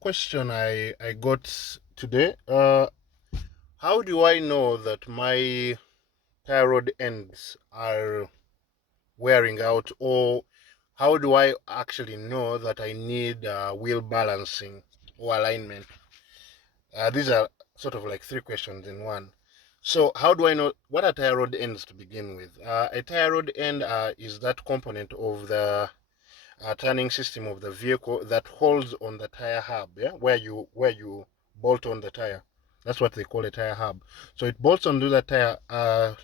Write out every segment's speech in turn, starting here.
Question I got today. How do I know that my tie rod ends are wearing out, or how do I actually know that I need wheel balancing or alignment? These are sort of like three questions in one. So, how do I know what are tie rod ends to begin with? A tie rod end is that component of the turning system of the vehicle that holds on the tire hub, yeah, where you bolt on the tire. That's what they call a tire hub. So it bolts onto the tire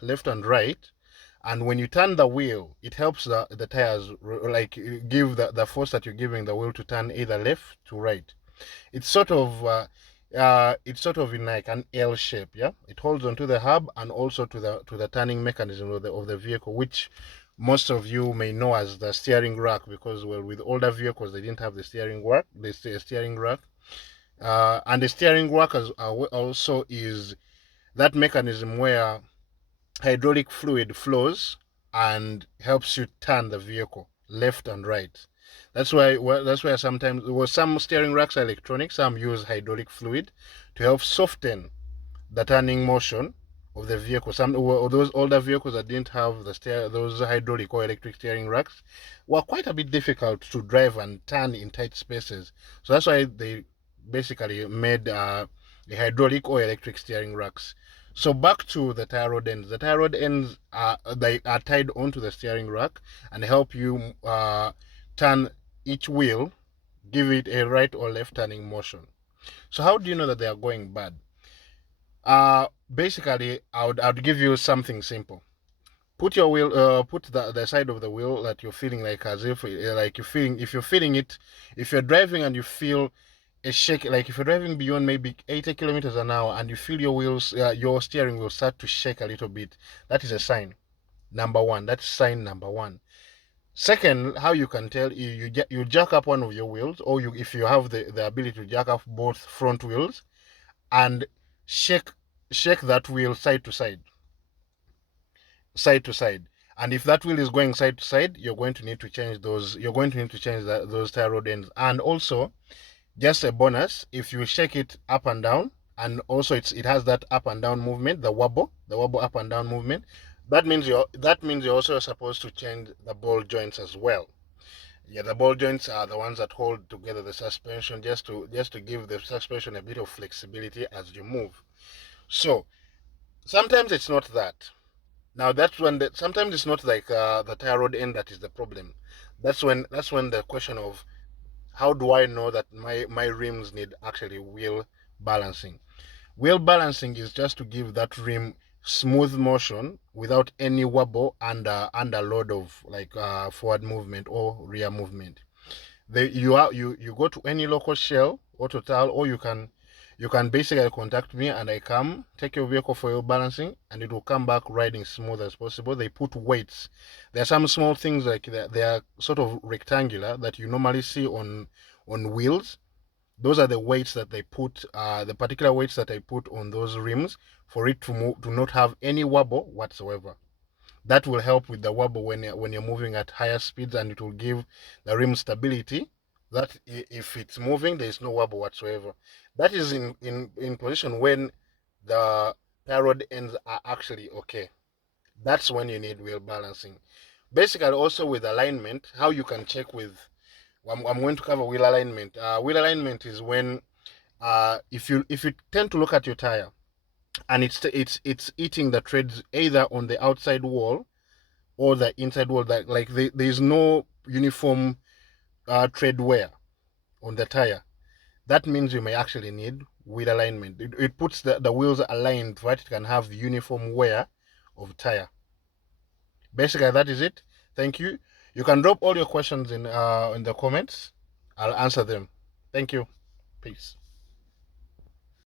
left and right, and when you turn the wheel, it helps the tires like give the force that you're giving the wheel to turn either left to right. It's sort of it's sort of in like an L shape, yeah. It holds onto the hub and also to the turning mechanism of the vehicle, which most of you may know as the steering rack, because well, with older vehicles they didn't have the steering rack, and the steering rack also is that mechanism where hydraulic fluid flows and helps you turn the vehicle left and right. That's why sometimes some steering racks are electronic, some use hydraulic fluid to help soften the turning motion of the vehicle. Some or those older vehicles that didn't have those hydraulic or electric steering racks were quite a bit difficult to drive and turn in tight spaces. So that's why they basically made the hydraulic or electric steering racks. So back to the tie rod ends. The tie rod ends are tied onto the steering rack and help you turn each wheel, give it a right or left turning motion. So how do you know that they are going bad? Basically, I would give you something simple. Put your wheel, put the side of the wheel that you're feeling like as if like if you're feeling it, if you're driving and you feel a shake, like if you're driving beyond maybe 80 kilometers an hour and you feel your steering wheel start to shake a little bit, that is a sign. Number one, that's sign number one. Second, how you can tell you jack up one of your wheels, or if you have the ability to jack up both front wheels and shake shake that wheel side to side. And if that wheel is going side to side, you're going to need to change those. You're going to need to change those tie rod ends. And also, just a bonus, if you shake it up and down, and also it has that up and down movement, the wobble up and down movement. That means you're also supposed to change the ball joints as well. Yeah, the ball joints are the ones that hold together the suspension, just to give the suspension a bit of flexibility as you move. So sometimes it's not that. Now that's when sometimes it's not like the tie rod end that is the problem. That's when the question of how do I know that my rims need actually wheel balancing. Wheel balancing is just to give that rim smooth motion without any wobble under load of like forward movement or rear movement. You go to any local Shell or Total, or you can basically contact me and I come take your vehicle for your balancing and it will come back riding smooth as possible. They put weights. There are some small things like they are sort of rectangular that you normally see on wheels. Those are the weights that they put, the particular weights that I put on those rims for it to not have any wobble whatsoever. That will help with the wobble when you're moving at higher speeds, and it will give the rim stability. That if it's moving, there is no wobble whatsoever. That is in position when the tie rod ends are actually okay. That's when you need wheel balancing. Basically, also with alignment, how you can check with. I'm going to cover wheel alignment. Wheel alignment is when if you tend to look at your tire and it's eating the treads either on the outside wall or the inside wall, that like there's no uniform tread wear on the tire, that means you may actually need wheel alignment. It puts the wheels aligned right, it can have uniform wear of tire. Basically that is it. Thank you. You can drop all your questions in the comments. I'll answer them. Thank you. Peace.